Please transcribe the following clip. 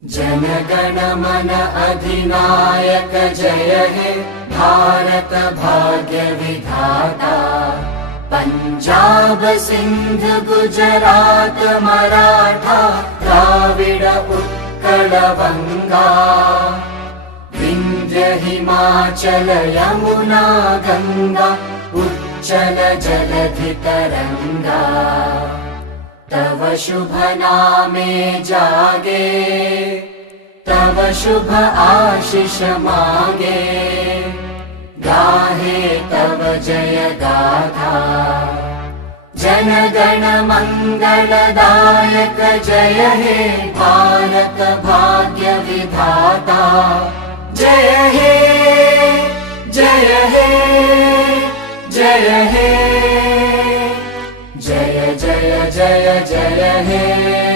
जनगण मन अधिनायक जय हे भारत भाग्य विधाता। पंजाब सिंध गुजरात मराठा द्राविड उत्कल बंगा। विंध्य हिमाचल यमुना गंगा उच्चल जलधि तरंगा। तव शुभ नामे जागे तव शुभ आशीष मागे। गाहे तव जय गाथा जनगण मंगलदायक जय हे भारत भाग्य विधाता। जय हे जय हे जय हे जय जय जय जय हे।